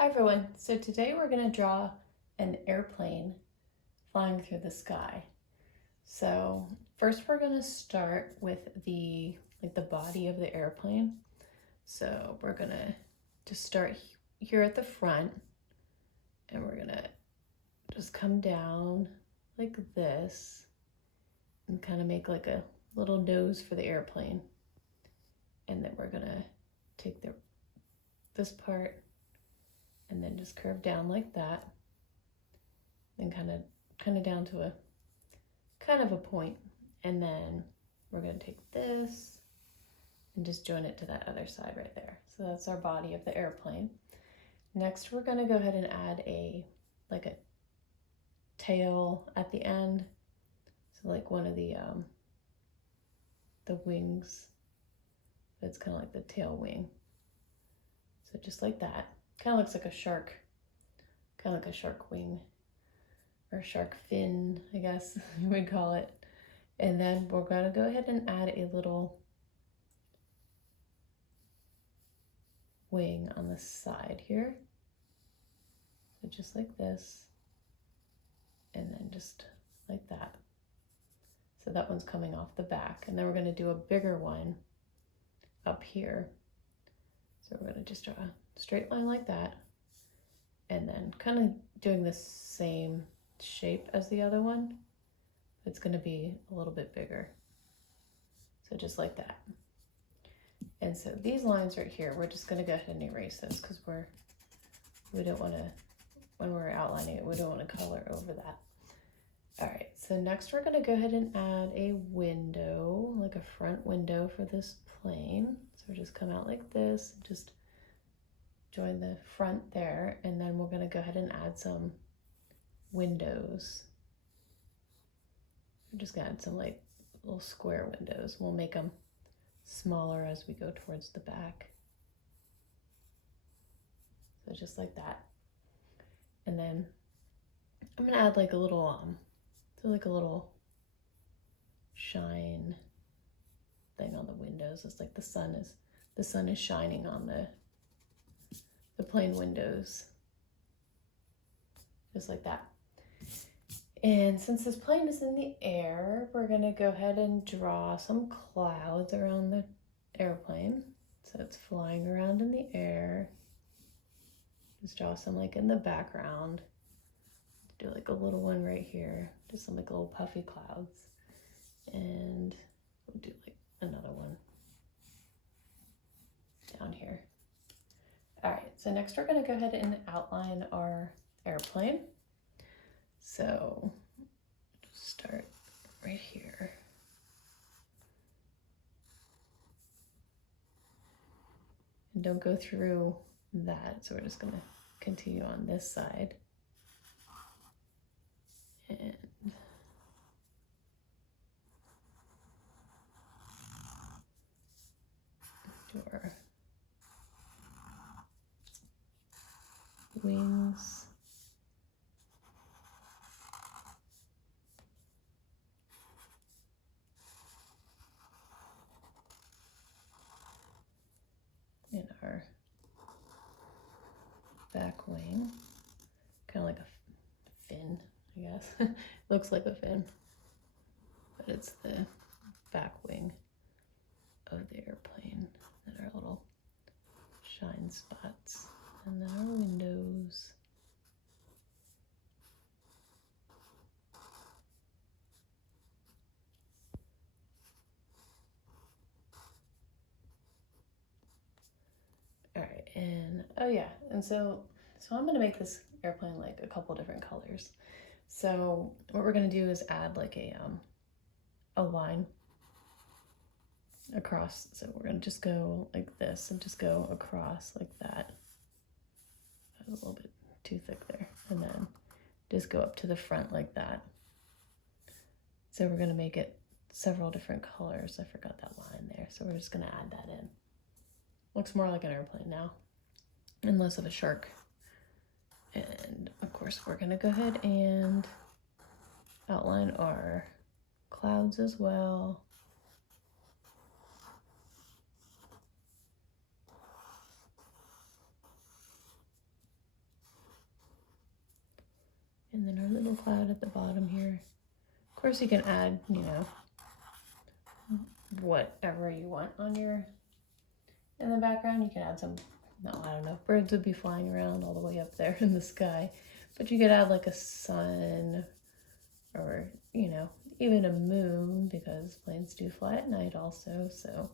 Hi everyone, so today we're going to draw an airplane flying through the sky. So first we're going to start with the body of the airplane. So we're going to just start here at the front and we're going to just come down like this and kind of make like a little nose for the airplane. And then we're going to take this part and then just curve down like that, and kind of down to a kind of a point. And then we're going to take this and just join it to that other side right there. So that's our body of the airplane. Next, we're going to go ahead and add a tail at the end. So like one of the wings. It's kind of like the tail wing. So just like that. Kind of looks like a shark. Kind of like a shark wing. Or shark fin, I guess you would call it. And then we're going to go ahead and add a little wing on the side here. So just like this. And then just like that. So that one's coming off the back. And then we're going to do a bigger one up here. So we're going to just draw a straight line like that. And then kind of doing the same shape as the other one. It's going to be a little bit bigger. So just like that. And so these lines right here, we're just going to go ahead and erase those because we don't want to, when we're outlining it, we don't want to color over that. All right, so next we're going to go ahead and add a window, like a front window for this plane. So we'll just come out like this, just join the front there, and then we're going to go ahead and add some windows. We're just going to add some like little square windows. We'll make them smaller as we go towards the back. So just like that. And then I'm going to add like a little shine thing on the windows. It's like the sun is shining on the plane windows. Just like that. And since this plane is in the air, we're going to go ahead and draw some clouds around the airplane. So it's flying around in the air. Just draw some like in the background. Do like a little one right here. Just some like little puffy clouds. And we'll do like another one down here. All right, so next we're going to go ahead and outline our airplane. So start right here. And don't go through that, so we're just going to continue on this side. And do our wings. And our back wing, kind of like a fin, I guess. Looks like a fin, but it's the back wing of the airplane. And our little shine spots, and then our windows. All right, and oh yeah, and so I'm gonna make this airplane like a couple different colors. So what we're gonna do is add like a line across. So we're gonna just go like this and just go across like that. That was a little bit too thick there, and then just go up to the front like that. So we're gonna make it several different colors. I forgot that line there, so we're just gonna add that in. Looks more like an airplane now, and less of a shark. And of course, we're gonna go ahead and outline our clouds as well. little cloud at the bottom here. Of course you can add, you know, whatever you want on your, in the background. You can add some, no, I don't know, birds would be flying around all the way up there in the sky. But you could add like a sun or, you know, even a moon, because planes do fly at night also. So,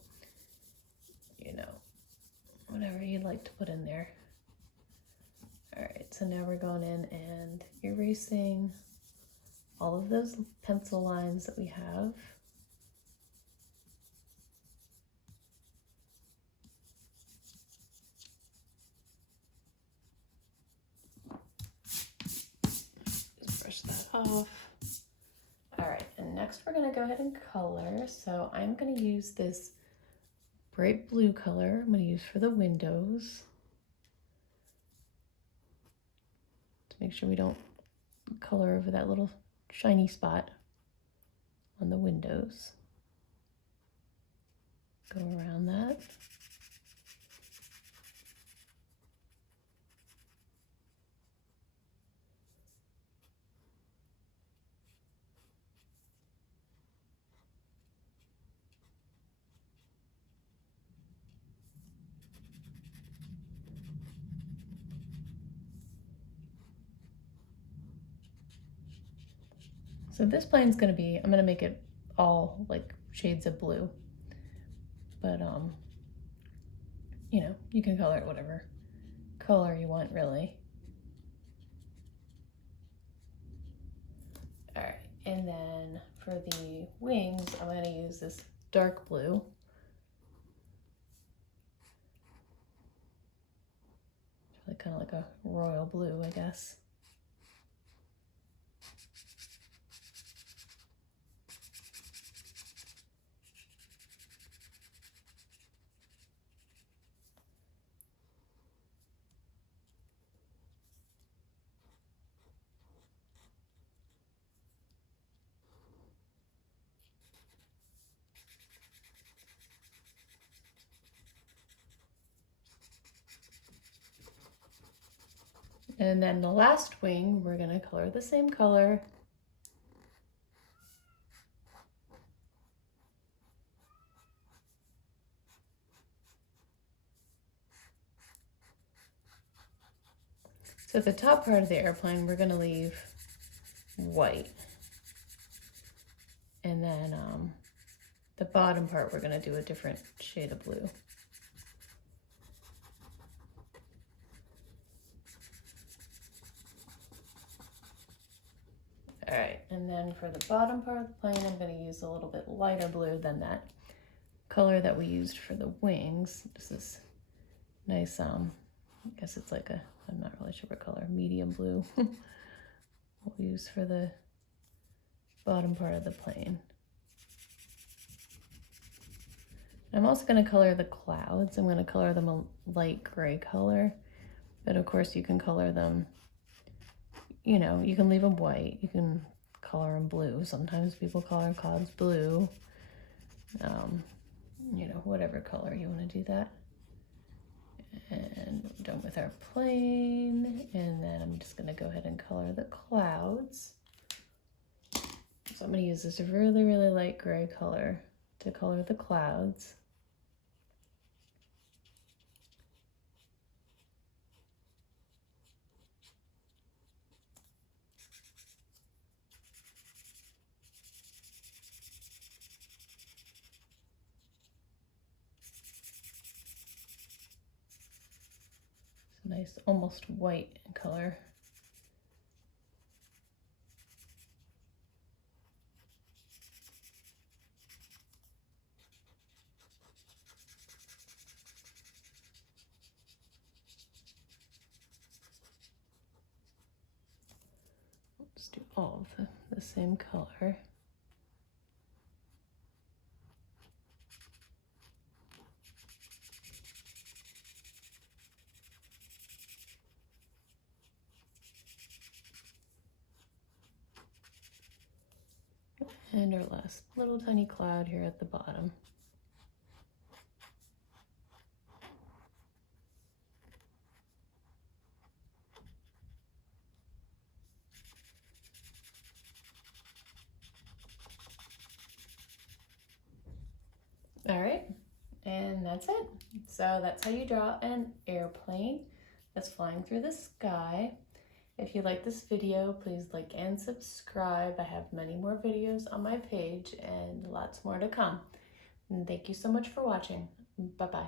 you know, whatever you'd like to put in there. All right, so now we're going in and erasing all of those pencil lines that we have. Just brush that off. All right, and next we're gonna go ahead and color. So I'm gonna use this bright blue color I'm gonna use for the windows, to make sure we don't color over that little shiny spot on the windows. Go around that. So this plane's gonna be, I'm gonna make it all like shades of blue, but you know, you can color it whatever color you want, really. All right, and then for the wings, I'm gonna use this dark blue. Like kind of like a royal blue, I guess. And then the last wing, we're gonna color the same color. So the top part of the airplane, we're gonna leave white. And then the bottom part, we're gonna do a different shade of blue. All right, and then for the bottom part of the plane, I'm gonna use a little bit lighter blue than that color that we used for the wings. This is nice, I guess it's like a, I'm not really sure what color, medium blue. We'll use for the bottom part of the plane. I'm also gonna color the clouds. I'm gonna color them a light gray color, but of course you can color them, you know, you can leave them white, you can color them blue. Sometimes people color clouds blue. You know, whatever color you want to do that. And we're done with our plane. And then I'm just going to go ahead and color the clouds. So I'm going to use this really, really light gray color to color the clouds. Nice, almost white in color. Let's do all of the same color. And our last little tiny cloud here at the bottom. that's it. So that's how you draw an airplane that's flying through the sky. If you like this video, please like and subscribe. I have many more videos on my page and lots more to come. And thank you so much for watching. Bye-bye.